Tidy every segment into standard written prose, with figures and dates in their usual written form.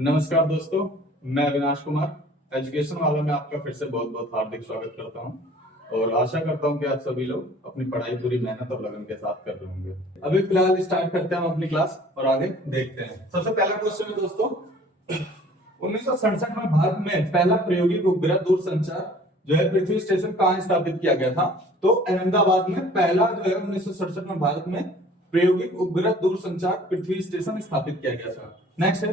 नमस्कार दोस्तों, मैं अविनाश कुमार एजुकेशन वाला में आपका फिर से बहुत बहुत हार्दिक स्वागत करता हूं और आशा करता हूं कि आप सभी लोग अपनी पढ़ाई पूरी मेहनत और लगन के साथ कर रहे होंगे। अभी फिलहाल स्टार्ट करते हैं हम अपनी क्लास और आगे देखते हैं। सबसे पहला क्वेश्चन है दोस्तों, 1967 में भारत में पहला प्रायोगिक उपग्रह दूरसंचार जो है पृथ्वी स्टेशन कहाँ स्थापित किया गया था? तो अहमदाबाद में पहला जो है 1967 में भारत में प्रायोगिक उपग्रह दूरसंचार पृथ्वी स्टेशन स्थापित किया गया था। नेक्स्ट है,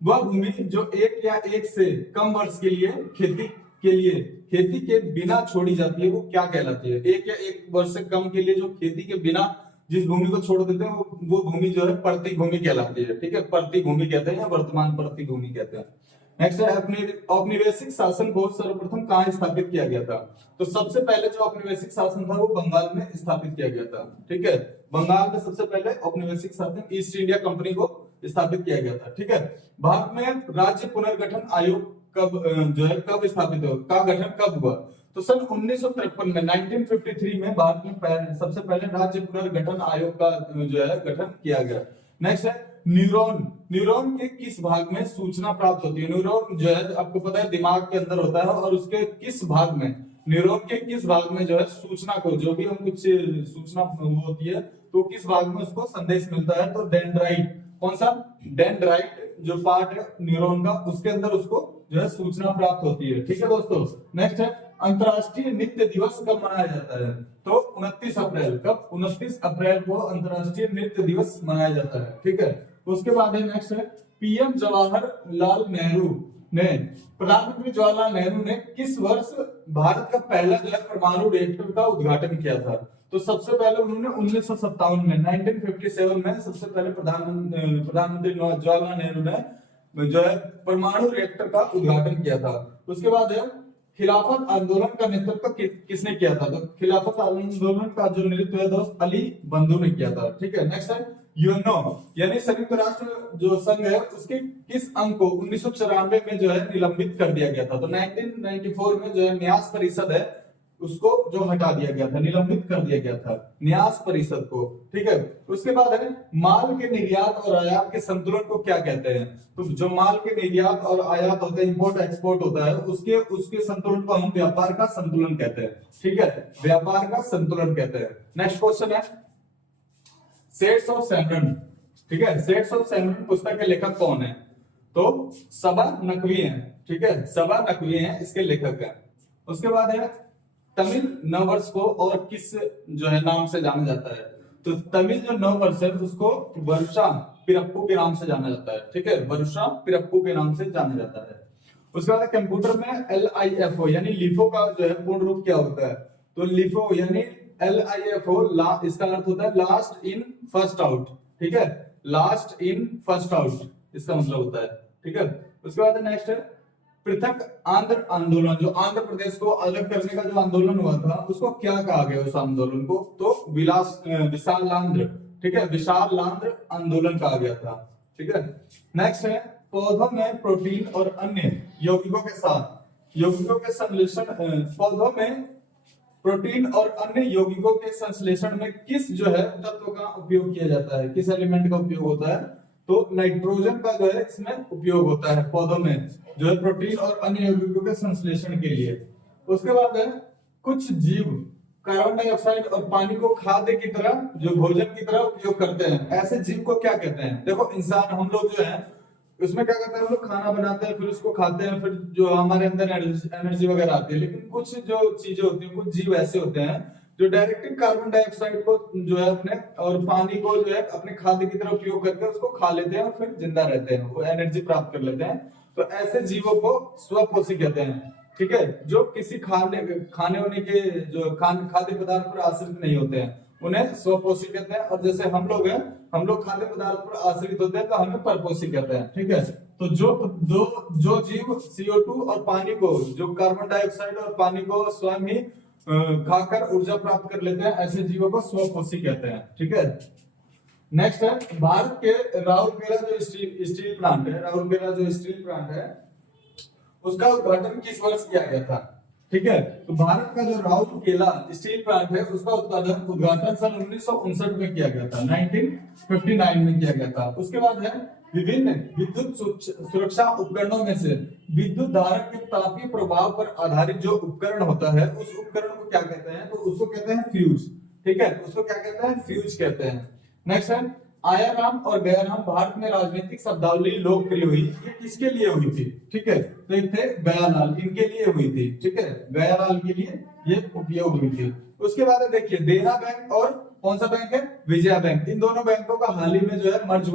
वह भूमि जो एक या एक से कम वर्ष के लिए खेती के बिना छोड़ी जाती है वो क्या कहलाती है? एक या एक वर्ष से कम के लिए जो खेती के बिना जिस भूमि को छोड़ देते हैं वो भूमि जो है प्रति भूमि कहलाती है। ठीक है, प्रति भूमि कहते हैं या वर्तमान प्रति भूमि कहते हैं। नेक्स्ट है, औपनिवेशिक शासन को सर्वप्रथम कहाँ स्थापित किया गया था? तो सबसे पहले जो औपनिवेशिक शासन था वो बंगाल में स्थापित किया गया था। ठीक है, बंगाल में सबसे पहले औपनिवेशिक शासन ईस्ट इंडिया कंपनी को स्थापित किया गया था। ठीक है, भारत में राज्य पुनर्गठन आयोग कब स्थापित हो का गठन कब हुआ? तो सन 1953 में 1953 में भारत में सबसे पहले राज्य पुनर्गठन आयोग का जो है गठन किया गया। नेक्स्ट है, न्यूरॉन के किस भाग में सूचना प्राप्त होती है? न्यूरॉन जो है आपको पता है दिमाग के अंदर होता है और उसके किस भाग में, न्यूरॉन के किस भाग में जो है सूचना को, जो भी हम कुछ सूचना होती है तो किस भाग में उसको संदेश मिलता है? तो डेंड्राइट, कौन सा? डेंड्राइट जो पार्ट है न्यूरॉन का उसके अंदर उसको जो है सूचना प्राप्त होती है। ठीक है दोस्तों। नेक्स्ट है, अंतरराष्ट्रीय नृत्य दिवस कब मनाया जाता है? तो 29 अप्रैल। कब? 29 अप्रैल को अंतरराष्ट्रीय नृत्य दिवस मनाया जाता है। ठीक है, उसके बाद है नेक्स्ट है, पीएम जवाहरलाल नेहरू ने, प्रधानमंत्री जवाहरलाल नेहरू ने किस वर्ष भारत का पहला जो है परमाणु रिएक्टर का उद्घाटन किया था? तो सबसे पहले उन्होंने 1957 में 1957 में सबसे पहले प्रधानमंत्री जवाहरलाल नेहरू ने जो है परमाणु रिएक्टर का उद्घाटन किया था। उसके बाद है, खिलाफत आंदोलन का नेतृत्व किसने किया था? तो खिलाफत आंदोलन का जो नेतृत्व है दोस्त अली बंधु ने किया था। ठीक है, नेक्स्ट है, यूएनओ यानी संयुक्त राष्ट्र जो संघ है उसके किस अंग को 1994 में जो है निलंबित कर दिया गया था? तो 1994 में जो है न्यास परिषद है उसको जो हटा दिया गया था, निलंबित कर दिया गया था न्यास परिषद को। ठीक है, उसके बाद है, माल के निर्यात और आयात के संतुलन को क्या कहते हैं? तो जो माल के निर्यात और आयात होते हैं, इंपोर्ट एक्सपोर्ट होता है, उसके संतुलन को हम व्यापार का संतुलन कहते हैं। ठीक है, व्यापार का संतुलन कहते हैं। नेक्स्ट क्वेश्चन है, सेट्स ऑफ सैमरन। ठीक है, सेट्स ऑफ सैमरन पुस्तक के लेखक कौन है? तो सबा नकवी हैं। ठीक है, सबा नकवी हैं इसके लेखक हैं। उसके बाद है, तमिल नववर्ष को और किस जो है नाम से जाना जाता है? तो तमिल जो नववर्ष है उसको वर्षा पिरप्पू के नाम से जाना जाता है। ठीक है, वर्षा पिरप्पू के नाम से जाना जाता है। उसके बाद कंप्यूटर में LIFO यानी लिफो का जो है पूर्ण रूप क्या होता है? तो लिफो यानी LIFO इसका अर्थ होता है लास्ट इन फर्स्ट आउट। ठीक है, लास्ट इन फर्स्ट आउट इसका मतलब होता है। ठीक है, उसके बाद नेक्स्ट है, पृथक आंध्र आंदोलन, जो आंध्र प्रदेश को अलग करने का जो आंदोलन हुआ था उसको क्या कहा गया उस आंदोलन को? तो विशालांध्र। ठीक है, विशालांध्र आंदोलन कहा गया था। ठीक है, नेक्स्ट है, पौधों में प्रोटीन और अन्य यौगिकों के संश्लेषण, पौधों में प्रोटीन और अन्य यौगिकों के संश्लेषण में किस जो है तत्व का उपयोग किया जाता है? किस एलिमेंट का उपयोग होता है? तो नाइट्रोजन का जो है इसमें उपयोग होता है पौधों में जो है प्रोटीन और अन्य यौगिकों के संश्लेषण के लिए। उसके बाद है, कुछ जीव कार्बन डाइऑक्साइड और पानी को खाद्य की तरह जो भोजन की तरह उपयोग करते हैं, ऐसे जीव को क्या कहते हैं? देखो इंसान हम लोग जो है उसमें क्या करते हैं, हम लोग खाना बनाते हैं फिर उसको खाते हैं, फिर जो हमारे अंदर एनर्जी वगैरह आती है। लेकिन कुछ जो चीजें होती हैं, कुछ जीव ऐसे होते हैं जो डायरेक्टली कार्बन डाइऑक्साइड को जो है अपने और पानी को जो है अपने खाद्य की तरह उपयोग करके उसको खा लेते हैं और फिर जिंदा रहते हैं, वो एनर्जी प्राप्त कर लेते हैं। तो ऐसे जीवों को स्वपोषी कहते हैं। ठीक है, जो किसी खाने होने के जो खाद्य पदार्थ पर आश्रित नहीं होते हैं उन्हें स्वपोषी कहते हैं। और जैसे हम लोग हैं, हम लोग खाद्य पदार्थ पर आश्रित होते हैं तो हमें परपोषी कहते हैं। ठीक है, तो जो जीव CO2 और पानी को, जो कार्बन डाइऑक्साइड और पानी को स्वयं ही खाकर ऊर्जा प्राप्त कर लेते हैं, ऐसे जीवों को स्वपोषी कहते हैं। ठीक है, नेक्स्ट है, भारत के राउरकेला जो स्टील प्लांट है, राउरकेला जो स्टील प्लांट है उसका उद्घाटन किस वर्ष किया गया था? ठीक है। तो भारत का जो राउरकेला स्टील प्लांट है उसका उद्घाटन सन 1959 में किया गया था, 1959 में किया गया था। उसके बाद है विभिन्न विद्युत सुरक्षा उपकरणों में से विद्युत धारक के तापीय प्रभाव पर आधारित जो उपकरण होता है उस उपकरण को क्या कहते हैं, तो उसको कहते हैं फ्यूज। ठीक है, उसको क्या कहते हैं, फ्यूज कहते हैं। नेक्स्ट है आयाराम और गयाराम भारत में राजनीतिक शब्दावली लोकप्रिय हुई, ये किसके लिए हुई थी? ठीक है, तो एक थे गयालाल, इनके लिए हुई थी। ठीक है, गयालाल के लिए ये उपयोग हुई थी। उसके बाद देखिए देना बैंक और कौन सा बैंक है, विजया बैंक, इन दोनों बैंकों का हाल ही में जो है मर्ज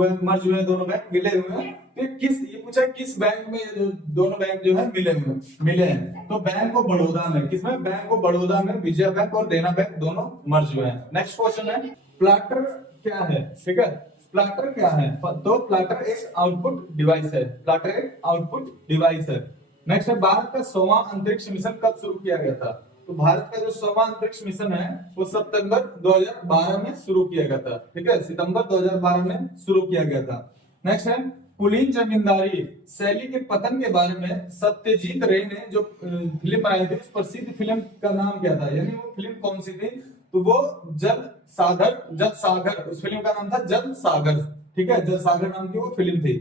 हुए दोनों बैंक मिले हुए हैं। तो किस, ये पूछा किस बैंक में ये दोनों बैंक जो है मिले हैं, तो बैंक ऑफ बड़ौदा में, किसमें, बैंक ऑफ बड़ौदा में विजया बैंक और देना बैंक दोनों मर्ज हुए हैं। नेक्स्ट क्वेश्चन है प्लाटर क्या है? ठीक है, प्लाटर क्या है? तो प्लाटर एक आउटपुट डिवाइस है, प्लाटर एक आउटपुट डिवाइस है। नेक्स्ट है भारत का 100वां अंतरिक्ष मिशन कब शुरू किया गया था? तो भारत का जो 100वां अंतरिक्ष मिशन है वो सितंबर 2012 में शुरू किया गया था। ठीक है, सितंबर 2012 में शुरू किया गया था। नेक्स्ट है कुलीन जमींदारी शैली के पतन के बारे में सत्यजीत रे ने जो फिल्म बनाई थी उस प्रसिद्ध फिल्म का नाम क्या था, यानी वो फिल्म कौन सी थी? तो वो जल सागर, उस फिल्म का नाम था जल सागर। ठीक है, जल सागर नाम की वो फिल्म थी।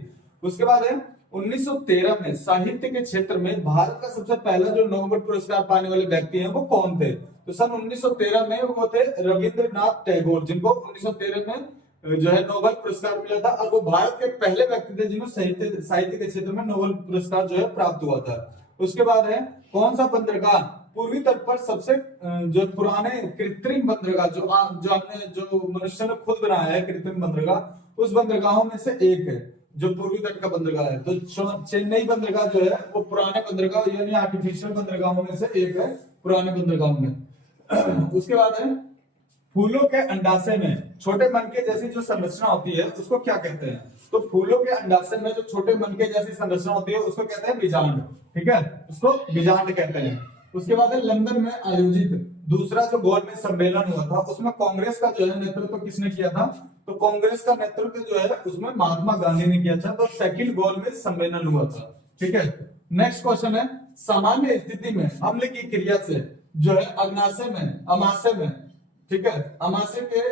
उसके बाद है 1913 में साहित्य के क्षेत्र में भारत का सबसे पहला जो नोबेल पुरस्कार पाने वाले व्यक्ति हैं वो कौन थे? तो सन 1913 में वो थे रविंद्रनाथ टैगोर, जिनको 1913 में जो है नोबेल पुरस्कार मिला था, और वो भारत के पहले व्यक्ति थे जिन्हें साहित्य के क्षेत्र में नोबेल पुरस्कार जो है प्राप्त हुआ था। उसके बाद है कौन सा बंदरगाह पूर्वी तट पर सबसे जो पुराने कृत्रिम बंदरगाह जो मनुष्य ने खुद बनाया है कृत्रिम बंदरगाह, उस बंदरगाहों में से एक है जो पूर्वी तट का बंदरगाह है। तो चेन्नई बंदरगाह जो है वो पुराने बंदरगाह यानी आर्टिफिशियल बंदरगाहों में से एक है, पुराने बंदरगाहों में। उसके बाद है फूलों के अंडाशय में छोटे मनके जैसी जो संरचना होती है उसको क्या कहते हैं? तो फूलों के अंडाशय में जो छोटे मनके जैसी संरचना होती है उसको कहते हैं बीजांड। ठीक है, उसको बीजांड कहते हैं। उसके बाद है लंदन में आयोजित दूसरा जो गोलमेज सम्मेलन हुआ था उसमें कांग्रेस का जो है नेतृत्व किसने किया था? तो कांग्रेस का नेतृत्व जो है उसमें महात्मा गांधी ने किया था। तो सेकंड गोलमेज सम्मेलन हुआ था। ठीक है, नेक्स्ट क्वेश्चन है सामान्य स्थिति में अम्ल की क्रिया से जो है अग्नाशय में अमाशय में, ठीक है, अमाशय के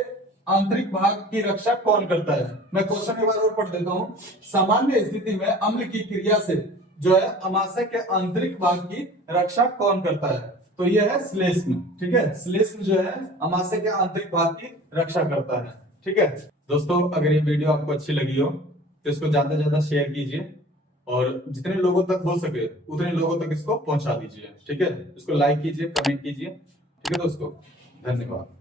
आंतरिक भाग की रक्षा कौन करता है? मैं क्वेश्चन एक बार और पढ़ देता हूं। सामान्य स्थिति में अम्ल की क्रिया से जो है अमाशय के आंतरिक भाग की रक्षा कौन करता है? तो यह है श्लेष्म। ठीक है, श्लेष्म जो है अमाशय के आंतरिक भाग की रक्षा करता है। ठीक है दोस्तों, अगर ये वीडियो आपको अच्छी लगी हो तो इसको ज्यादा से ज्यादा शेयर कीजिए और जितने लोगों तक हो सके उतने लोगों तक इसको पहुंचा दीजिए। ठीक है, इसको लाइक कीजिए, कमेंट कीजिए। ठीक है दोस्तों, धन्यवाद।